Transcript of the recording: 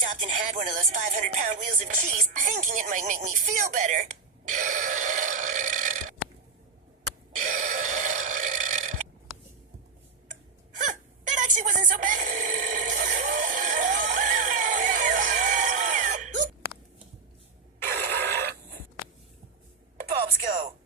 stopped and had one of those 500-pound wheels of cheese, thinking it might make me feel better. Huh, that actually wasn't so bad. Bulbs go.